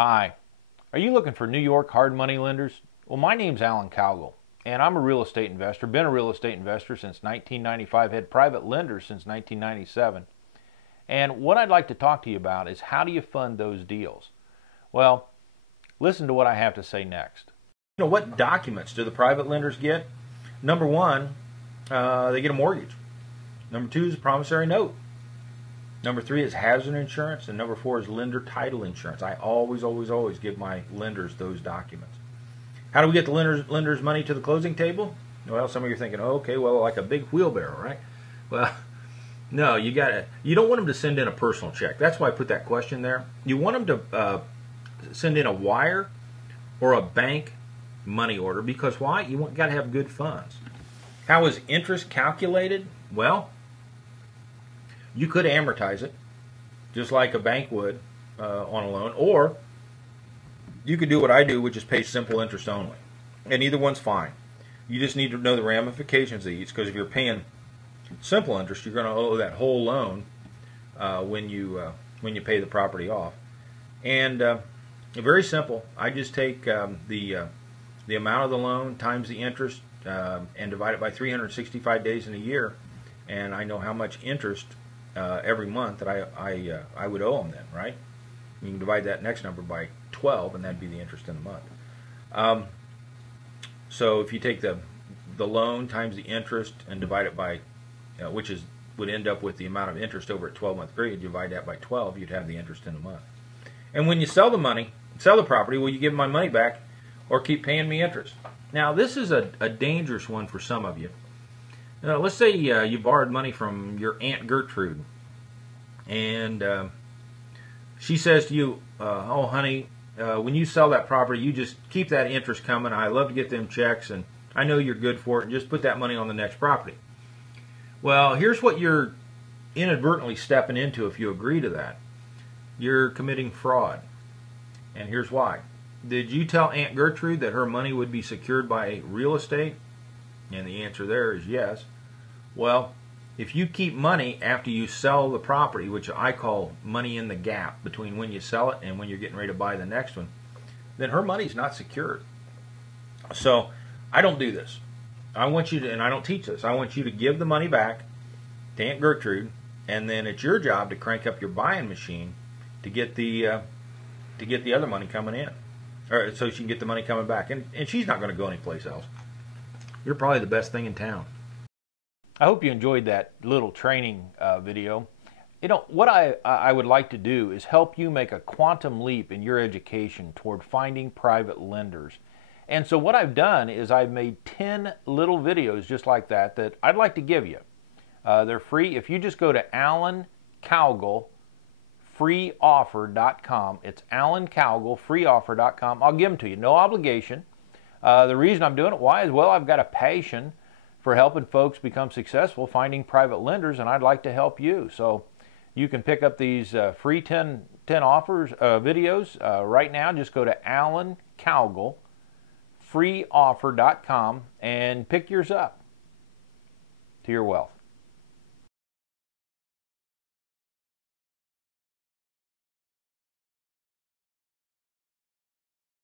Hi. Are you looking for New York hard money lenders? Well, my name's Alan Cowgill, and I'm a real estate investor. Been a real estate investor since 1995, had private lenders since 1997. And what I'd like to talk to you about is how do you fund those deals? Well, listen to what I have to say next. What documents do the private lenders get? Number one, they get a mortgage. Number two is a promissory note. Number three is hazard insurance, and number four is lender title insurance. I always give my lenders those documents. How do we get the lenders money to the closing table? Well, some of you are thinking, oh, okay, well, like a big wheelbarrow, right? Well, no, you don't want them to send in a personal check. That's why I put that question there. You want them to send in a wire or a bank money order, because why? You got to have good funds. How is interest calculated? Well, you could amortize it, just like a bank would on a loan, or you could do what I do, which is pay simple interest only. And either one's fine. You just need to know the ramifications of each, because if you're paying simple interest, you're going to owe that whole loan when you pay the property off. And very simple. I just take the amount of the loan times the interest and divide it by 365 days in a year, and I know how much interest every month that I would owe them then, right? You can divide that next number by 12, and that'd be the interest in the month. So if you take the loan times the interest and divide it by, which would end up with the amount of interest over a 12-month period, divide that by 12, you'd have the interest in a month. And when you sell the property, will you give my money back or keep paying me interest? Now, this is a dangerous one for some of you. Let's say you borrowed money from your Aunt Gertrude, and she says to you, oh honey, when you sell that property, you just keep that interest coming. I love to get them checks, and I know you're good for it, and just put that money on the next property. Well, here's what you're inadvertently stepping into if you agree to that. You're committing fraud, and here's why. Did you tell Aunt Gertrude that her money would be secured by real estate? And the answer there is yes. Well, if you keep money after you sell the property, which I call money in the gap between when you sell it and when you're getting ready to buy the next one, then her money's not secured. So I don't do this. I want you to, and I don't teach this, I want you to give the money back to Aunt Gertrude, and then it's your job to crank up your buying machine to get the other money coming in, or so she can get the money coming back. And she's not going to go anyplace else. You're probably the best thing in town. I hope you enjoyed that little training video. What I would like to do is help you make a quantum leap in your education toward finding private lenders. And so what I've done is I've made 10 little videos just like that I'd like to give you. They're free. If you just go to Alan Cowgill freeoffer.com, it's Alan Cowgill freeoffer.com. I'll give them to you, no obligation. The reason I'm doing it, why, is, well, I've got a passion for helping folks become successful finding private lenders, and I'd like to help you. So you can pick up these free 10 offers videos right now. Just go to Alan Cowgill freeoffer.com and pick yours up to your wealth.